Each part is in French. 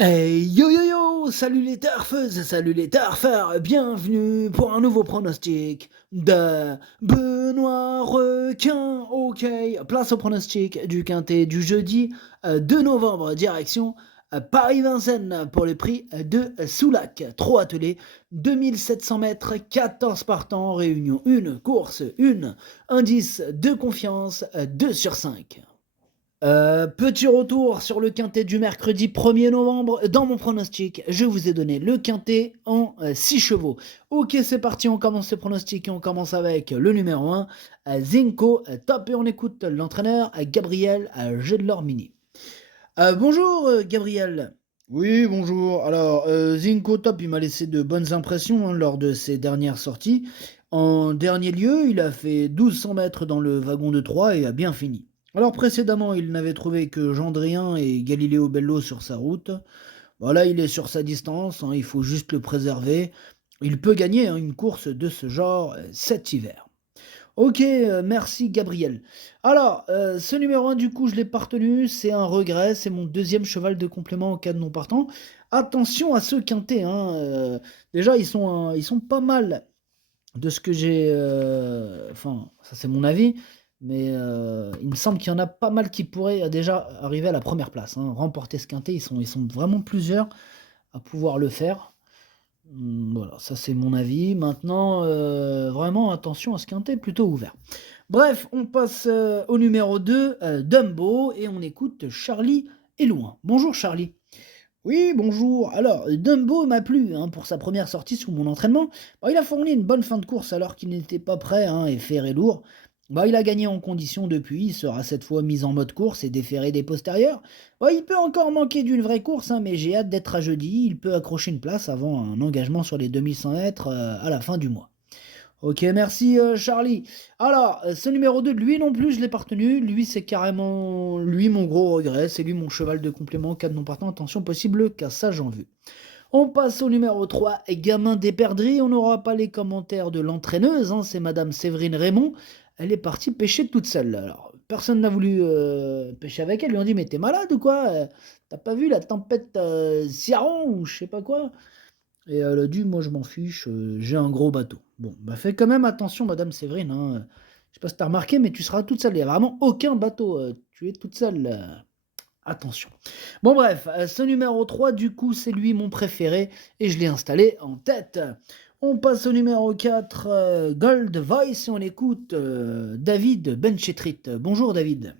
Hey yo yo yo, salut les turfeuses, salut les turfeurs, bienvenue pour un nouveau pronostic de Benoît Requin. Ok, place au pronostic du quintet du jeudi 2 novembre, direction Paris-Vincennes pour le prix de Soulac. 3 attelés, 2700 mètres, 14 partants, réunion 1, course 1, indice de confiance 2 sur 5. Petit retour sur le quintet du mercredi 1er novembre. Dans mon pronostic, je vous ai donné le quintet en 6 chevaux. Ok, c'est parti, on commence ce pronostic et on commence avec le numéro 1, Zinco Top. Et on écoute l'entraîneur Gabriel Gedlormini. Bonjour Gabriel. Oui, bonjour. Alors, Zinco Top, il m'a laissé de bonnes impressions lors de ses dernières sorties. En dernier lieu, il a fait 1200 mètres dans le wagon de 3 et a bien fini. Alors, précédemment, il n'avait trouvé que Gendrien et Galileo Bello sur sa route. Voilà, il est sur sa distance, il faut juste le préserver. Il peut gagner une course de ce genre cet hiver. Ok, merci Gabriel. Alors, ce numéro 1, du coup, je l'ai pas retenu, c'est un regret, c'est mon deuxième cheval de complément en cas de non partant. Attention à ce quintet, déjà, ils sont pas mal de ce que j'ai. Enfin, ça c'est mon avis, mais il me semble qu'il y en a pas mal qui pourraient déjà arriver à la première place, remporter ce quintet. Ils sont vraiment plusieurs à pouvoir le faire. Voilà, ça c'est mon avis. Maintenant, vraiment attention à ce quintet plutôt ouvert. Bref, on passe au numéro 2, Dumbo, et on écoute Charlie est loin. Bonjour Charlie. Oui, bonjour. Alors, Dumbo m'a plu pour sa première sortie sous mon entraînement. Bah, il a fourni une bonne fin de course alors qu'il n'était pas prêt et ferré lourd. Bah, il a gagné en condition depuis, il sera cette fois mis en mode course et déféré des postérieurs. Bah, il peut encore manquer d'une vraie course, mais j'ai hâte d'être à jeudi. Il peut accrocher une place avant un engagement sur les 2100 mètres à la fin du mois. Ok, merci Charlie. Alors, ce numéro 2, lui non plus, je l'ai pas retenu. Lui, c'est carrément lui mon gros regret. C'est lui mon cheval de complément, cas de non partant. Attention, possible cassage en vue. On passe au numéro 3, gamin des perdrix. On n'aura pas les commentaires de l'entraîneuse, c'est Madame Séverine Raymond. Elle est partie pêcher toute seule. Alors, personne n'a voulu pêcher avec elle. Ils lui ont dit, mais t'es malade ou quoi? T'as pas vu la tempête Ciaran ou je sais pas quoi? Et elle a dit, moi je m'en fiche, j'ai un gros bateau. Bon, bah fais quand même attention, Madame Séverine. Je sais pas si t'as remarqué, mais tu seras toute seule. Il n'y a vraiment aucun bateau. Tu es toute seule. Attention. Bon bref, ce numéro 3, du coup, c'est lui mon préféré et je l'ai installé en tête. On passe au numéro 4, Gold Voice, et on écoute David Benchetrit. Bonjour David.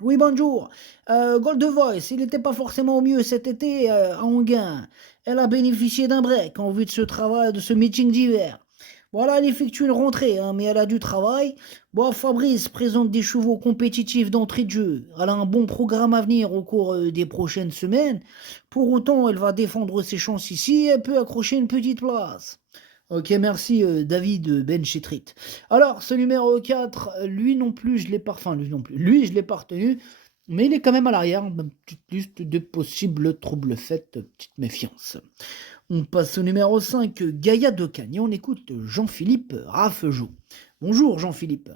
Oui, bonjour. Gold Voice, il n'était pas forcément au mieux cet été à Anguin. Elle a bénéficié d'un break en vue de ce travail, de ce meeting d'hiver. Voilà, elle effectue une rentrée, mais elle a du travail. Bon, Fabrice présente des chevaux compétitifs d'entrée de jeu. Elle a un bon programme à venir au cours des prochaines semaines. Pour autant, elle va défendre ses chances ici et elle peut accrocher une petite place. Ok, merci David Benchetrit. Alors, ce numéro 4, lui non plus, je l'ai pas, enfin lui non plus, lui je l'ai pas retenu, mais il est quand même à l'arrière, une petite liste de possibles troubles faits, petite méfiance. On passe au numéro 5, Gaïa d'Ocagne, et on écoute Jean-Philippe Raffejoux. Bonjour Jean-Philippe.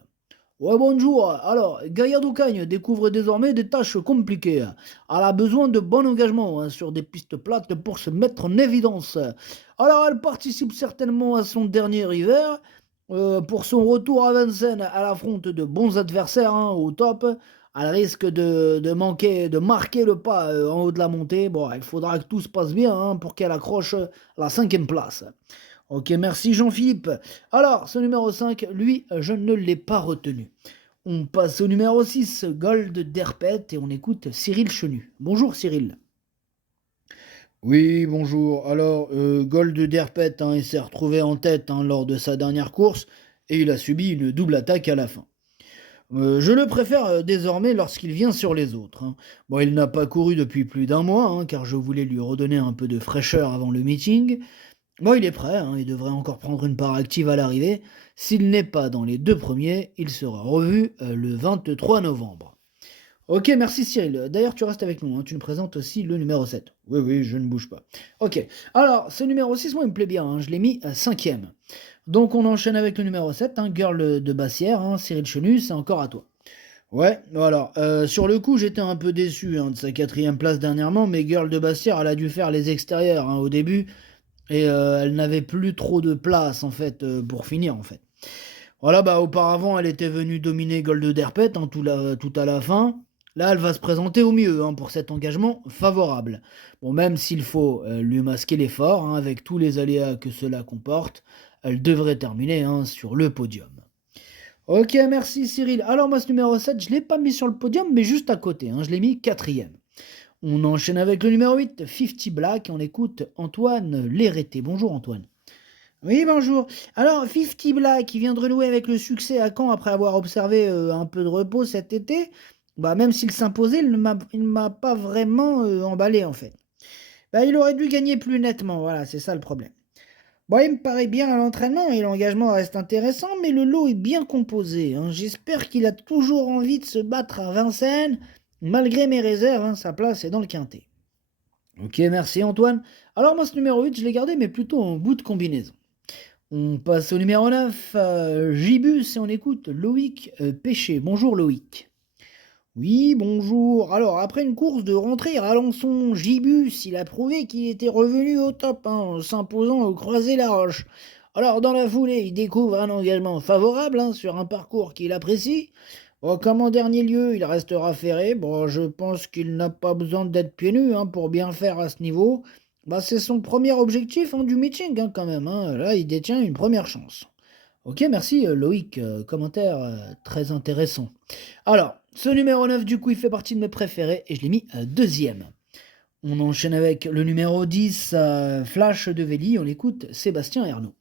Ouais, bonjour. Alors, Gaïa d'Ocagne découvre désormais des tâches compliquées. Elle a besoin de bon engagement sur des pistes plates pour se mettre en évidence. Alors, elle participe certainement à son dernier hiver. Pour son retour à Vincennes, elle affronte de bons adversaires au top. Elle risque de manquer, de marquer le pas en haut de la montée. Bon, il faudra que tout se passe bien pour qu'elle accroche la cinquième place. Ok, merci Jean-Philippe. Alors, ce numéro 5, lui, je ne l'ai pas retenu. On passe au numéro 6, Gold d'Herpet, et on écoute Cyril Chenu. Bonjour Cyril. Oui, bonjour. Alors, Gold Derpet, il s'est retrouvé en tête lors de sa dernière course et il a subi une double attaque à la fin. Je le préfère désormais lorsqu'il vient sur les autres. Bon, il n'a pas couru depuis plus d'un mois, car je voulais lui redonner un peu de fraîcheur avant le meeting. Bon, il est prêt, il devrait encore prendre une part active à l'arrivée. S'il n'est pas dans les deux premiers, il sera revu le 23 novembre. Ok, merci Cyril. D'ailleurs, tu restes avec nous, tu nous présentes aussi le numéro 7. Oui, oui, je ne bouge pas. Ok, alors ce numéro 6, moi il me plaît bien, je l'ai mis à 5ème. Donc on enchaîne avec le numéro 7, Girl de Bassière, Cyril Chenu, c'est encore à toi. Ouais, alors, sur le coup, j'étais un peu déçu, de sa quatrième place dernièrement, mais Girl de Bastière, elle a dû faire les extérieurs, au début et elle n'avait plus trop de place, en fait, pour finir, en fait. Voilà, bah, auparavant, elle était venue dominer Gold Derpet, tout à la fin. Là, elle va se présenter au mieux, pour cet engagement favorable. Bon, même s'il faut lui masquer l'effort, avec tous les aléas que cela comporte, elle devrait terminer, sur le podium. Ok, merci Cyril. Alors, moi, ce numéro 7, je ne l'ai pas mis sur le podium, mais juste à côté, je l'ai mis quatrième. On enchaîne avec le numéro 8, 50 Black, et on écoute Antoine Lérété. Bonjour Antoine. Oui, bonjour. Alors, 50 Black, qui vient de renouer avec le succès à Caen après avoir observé un peu de repos cet été, bah, même s'il s'imposait, il ne m'a pas vraiment emballé en fait. Bah, il aurait dû gagner plus nettement, voilà, c'est ça le problème. Bon, il me paraît bien à l'entraînement et l'engagement reste intéressant, mais le lot est bien composé, hein. J'espère qu'il a toujours envie de se battre à Vincennes. Malgré mes réserves, sa place est dans le quintet. Ok, merci Antoine. Alors, moi, ce numéro 8, je l'ai gardé, mais plutôt en bout de combinaison. On passe au numéro 9, Gibus, et on écoute Loïc Péché. Bonjour Loïc. Oui, bonjour. Alors, après une course de rentrée à Alençon, Gibus, il a prouvé qu'il était revenu au top, en s'imposant au Croisé-la-Roche. Alors, dans la foulée, il découvre un engagement favorable, sur un parcours qu'il apprécie. Bon, comme en dernier lieu, il restera ferré. Bon, je pense qu'il n'a pas besoin d'être pieds nus, pour bien faire à ce niveau. Bah, c'est son premier objectif, du meeting, quand même, hein. Là, il détient une première chance. Ok, merci Loïc. Commentaire très intéressant. Alors, ce numéro 9, du coup, il fait partie de mes préférés et je l'ai mis deuxième. On enchaîne avec le numéro 10, Flash de Véli. On écoute Sébastien Ernaud.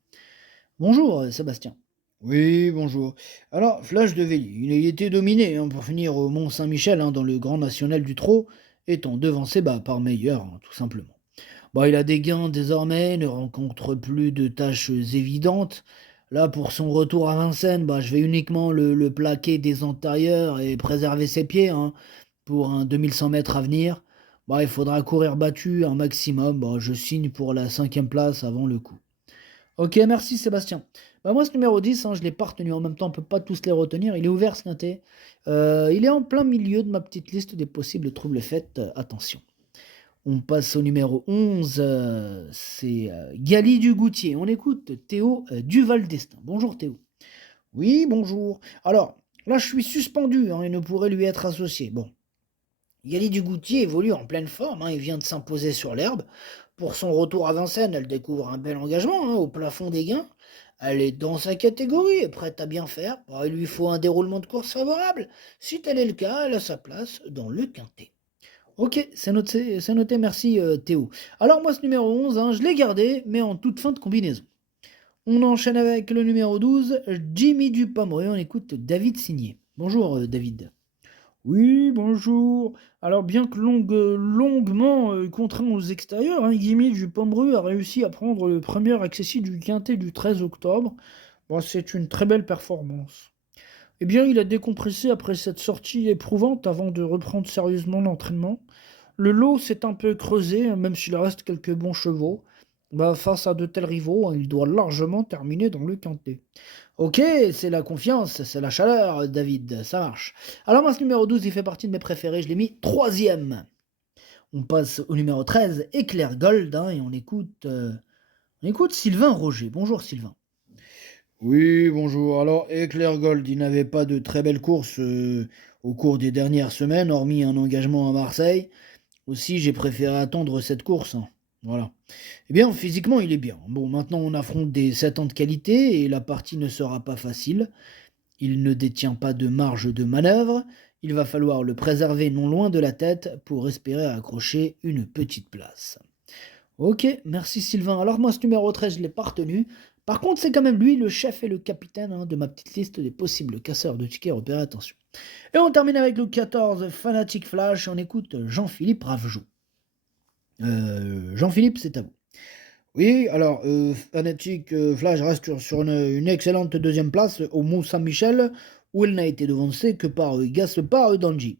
Bonjour Sébastien. Oui, bonjour. Alors, Flash de Véli, il a été dominé, pour finir au Mont-Saint-Michel, dans le Grand National du Trot, étant devancé par Meilleur, tout simplement. Bon, il a des gains désormais, ne rencontre plus de tâches évidentes. Là, pour son retour à Vincennes, je vais uniquement le plaquer des antérieurs et préserver ses pieds, pour un 2100 mètres à venir. Il faudra courir battu un maximum. Je signe pour la 5e place avant le coup. Ok, merci Sébastien. Moi, ce numéro 10, je ne l'ai pas retenu. En même temps, on ne peut pas tous les retenir. Il est ouvert ce quintet. Il est en plein milieu de ma petite liste des possibles troubles faits. Attention. On passe au numéro 11. C'est Gali du Goutier. On écoute Théo Duval d'Estaing. Bonjour Théo. Oui, bonjour. Alors, là, je suis suspendu, et ne pourrait lui être associé. Bon. Yali Dugoutier évolue en pleine forme, il vient de s'imposer sur l'herbe. Pour son retour à Vincennes, elle découvre un bel engagement, au plafond des gains. Elle est dans sa catégorie et prête à bien faire. Il lui faut un déroulement de course favorable. Si tel est le cas, elle a sa place dans le quintet. Ok, c'est noté, merci Théo. Alors moi ce numéro 11, je l'ai gardé, mais en toute fin de combinaison. On enchaîne avec le numéro 12, Jimmy Dupommier, on écoute David Signé. Bonjour David. Oui, bonjour. Alors, bien que longuement contraint aux extérieurs, Guillemot du Pomereux a réussi à prendre le premier accessit du quintet du 13 octobre. Bon, c'est une très belle performance. Eh bien, il a décompressé après cette sortie éprouvante avant de reprendre sérieusement l'entraînement. Le lot s'est un peu creusé, même s'il reste quelques bons chevaux. Face à de tels rivaux, il doit largement terminer dans le quintet. Ok, c'est la confiance, c'est la chaleur, David, ça marche. Alors moi, ce numéro 12, il fait partie de mes préférés, je l'ai mis troisième. On passe au numéro 13, Éclair Gold, et on écoute Sylvain Roger. Bonjour Sylvain. Oui, bonjour. Alors, Éclair Gold, il n'avait pas de très belles courses au cours des dernières semaines, hormis un engagement à Marseille. Aussi, j'ai préféré attendre cette course. Voilà. Eh bien, physiquement, il est bien. Bon, maintenant, on affronte des 7 ans de qualité et la partie ne sera pas facile. Il ne détient pas de marge de manœuvre. Il va falloir le préserver non loin de la tête pour espérer accrocher une petite place. Ok, merci Sylvain. Alors moi, ce numéro 13, je ne l'ai pas retenu. Par contre, c'est quand même lui, le chef et le capitaine de ma petite liste des possibles casseurs de tickets repérés. Attention. Et on termine avec le 14, Fanatic Flash. On écoute Jean-Philippe Ravjou. Jean-Philippe, c'est à vous. Oui, alors, Fanatic Flash reste sur une excellente deuxième place au Mont-Saint-Michel, où il n'a été devancé que par Gaspard Danji.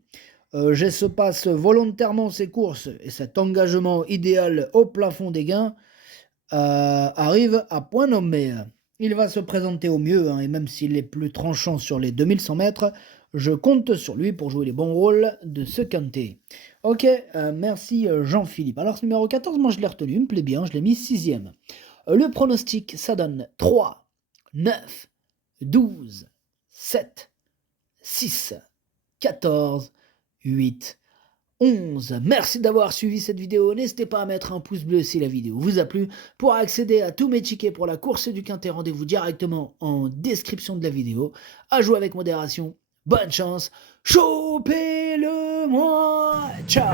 Je passe volontairement ses courses et cet engagement idéal au plafond des gains arrive à point nommé. Il va se présenter au mieux, et même s'il est plus tranchant sur les 2100 mètres, Je compte sur lui pour jouer les bons rôles de ce quintet. Ok, merci Jean-Philippe. Alors ce numéro 14, moi je l'ai retenu, il me plaît bien, je l'ai mis 6e. Le pronostic, ça donne 3, 9, 12, 7, 6, 14, 8, 11. Merci d'avoir suivi cette vidéo. N'hésitez pas à mettre un pouce bleu si la vidéo vous a plu. Pour accéder à tous mes tickets pour la course du quintet, rendez-vous directement en description de la vidéo. À jouer avec modération. Bonne chance. Chopez-le moi. Ciao.